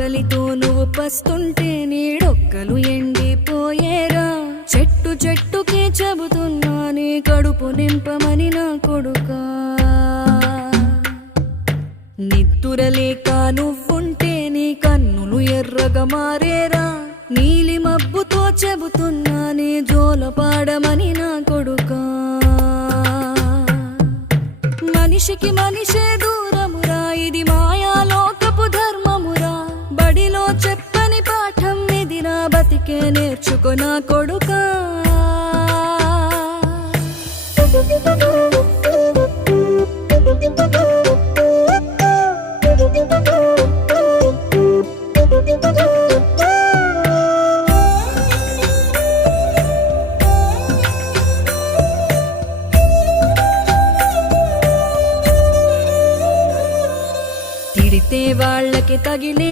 ఆకలితో నువ్వు పస్తుంటే నీడొక్కలు ఎండిపోయేరా. చెట్టు చెట్టుకే చెబుతున్నా నీ కడుపు నింపమని నా కొడుకా. నిద్దురలేక నువ్వుంటే నీ కన్నులు ఎర్రగా మారేరా. నీలి మబ్బుతో చెబుతున్నా నీ జోలపాడమని నా కొడుకా. మనిషికి మనిషే దూరమురా, ఇది మాయాలోకపు ధర్మమురా. బడిలో చెప్పని పాఠం ఇది, నా బతికే నేర్చుకో నా కొడుకా. తిడితే వాళ్ళకి తగిలే